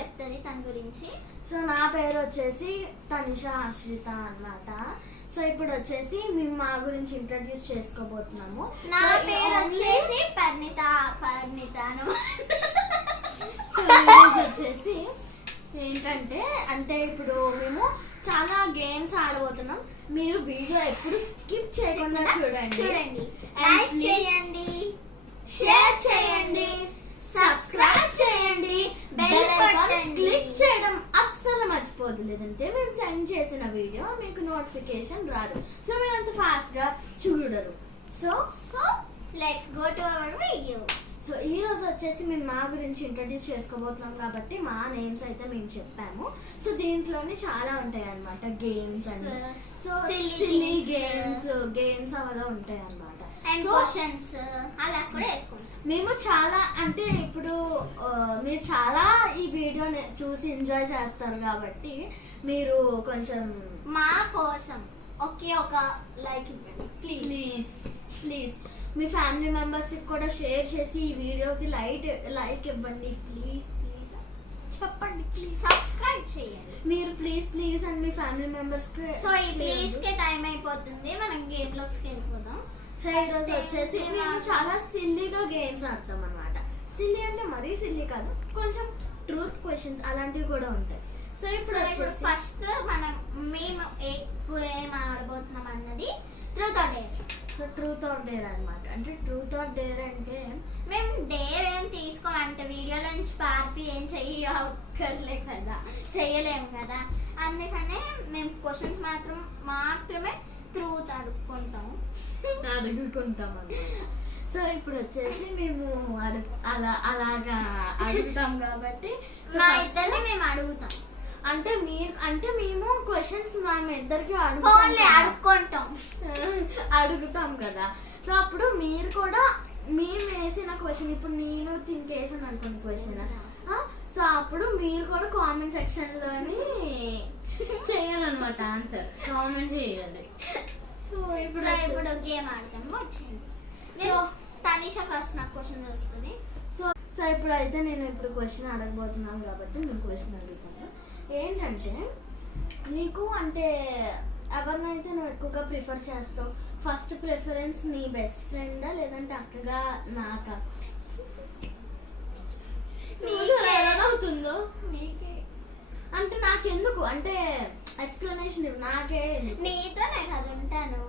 చెప్తుంది తన గురించి. సో నా పేరు వచ్చేసి తనిష ఆశ్రిత అన్నమాట. సో ఇప్పుడు వచ్చేసి మేము మా గురించి ఇంట్రడ్యూస్ చేసుకోబోతున్నాము. నా పేరు వచ్చేసి పరిణిత వచ్చేసి ఏంటంటే అంటే ఇప్పుడు మేము చాలా గేమ్స్ ఆడబోతున్నాం. మీరు వీడియో ఎప్పుడు స్కిప్ చేయకుండా చూడండి. లైక్ చేయండి, షేర్ చేయండి, సబ్స్క్రైబ్ చేయండి, బెల్ బటన్ క్లిక్ చేయడం అస్సలు మర్చిపోదు. లేదంటే మేము సెండ్ చేసిన వీడియో మీకు నోటిఫికేషన్ రాదు. సో మీరు అంత ఫాస్ట్ గా చూడరు. So let's go to our video. So ఈ రోజు వచ్చేసి మేము మా గురించి ఇంట్రడ్యూస్ చేసుకోబోతున్నాం కాబట్టి మా నేమ్స్ అయితే మేము చెప్పాము. సో దీంట్లోనే చాలా ఉంటాయి అన్నమాట గేమ్స్ అని. సో సిల్లీ గేమ్స్ అవలా ఉంటాయి అన్నమాట. అండ్ క్వశ్చన్స్ అలా కూడా వేసుకుంటాం. మేము చాలా అంటే ఇప్పుడు మీరు చాలా ఈ వీడియోని చూసి ఎంజాయ్ చేస్తారు కాబట్టి మీరు కొంచెం మా కోసం ఒక లైక్ ఇవ్వండి ప్లీజ్. మీ ఫ్యామిలీ మెంబర్స్ కి కూడా షేర్ చేసి ఈ వీడియోకి లైక్ ఇవ్వండి ప్లీజ్. చెప్పండి, ప్లీజ్ సబ్స్క్రైబ్ చేయండి మీరు please and me family members కి. సో ఈ ప్లీజ్ కే టైం అయిపోతుంది, మనం గేమ్ లోకి వెళ్ళిపోదాం. సో ఈరోజు వచ్చేసి మేము చాలా సిల్లీగా గేమ్స్ ఆడతాం అన్నమాట. సిల్లీ అంటే మరీ సిల్లీ కాదు, కొంచెం ట్రూత్ క్వశ్చన్స్ అలాంటివి కూడా ఉంటాయి. సో ఇప్పుడు ఫస్ట్ మేము ఏం ఆడబోతున్నాం అన్నది truth or dare. So truth or dare అన్నమాట. అంటే ట్రూత్ ఆర్ డేర్ అంటే మేము డేర్ ఏం తీసుకోమంటే వీడియోలో నుంచి పార్టీ ఏం చెయ్యలేము కదా, అందుకనే మేము క్వశ్చన్స్ మాత్రమే ట్రూత్ అడుక్కుంటాము అన్నమాట. సో ఇప్పుడు వచ్చేసి మేము అలాగా అడుగుతాం కాబట్టి మా ఇద్దరిని మేము అడుగుతాం. అంటే మేము క్వశ్చన్స్ మేము ఇద్దరికి అడుగుతాం కదా. సో అప్పుడు మీరు కూడా మేము వేసిన క్వశ్చన్, ఇప్పుడు నేను థింక్ వేసాను అనుకున్న క్వశ్చన్, సో అప్పుడు మీరు కూడా కామెంట్ సెక్షన్ లోని చేయాలన్నమాట, ఆన్సర్ కామెంట్ చేయాలి. సో ఇప్పుడు గేమ్ ఆడతాము, వచ్చేయండి. సో తనిష ఫస్ట్ నాకు క్వశ్చన్ వస్తుంది. సో ఇప్పుడు అయితే నేను క్వశ్చన్ అడగబోతున్నాను కాబట్టి నేను క్వశ్చన్ అడుగుతాను. ఏంటంటే నీకు అంటే ఎవరినైతే నువ్వు ఎక్కువగా ప్రిఫర్ చేస్తావు? ఫస్ట్ ప్రిఫరెన్స్ నీ బెస్ట్ ఫ్రెండా లేదంటే అక్కగా నాకా? అవుతుందో నీకే అంటే నాకెందుకు అంటే ఎక్స్ప్లెనేషన్ నాకే నీతోనే కదా ఉంటాను.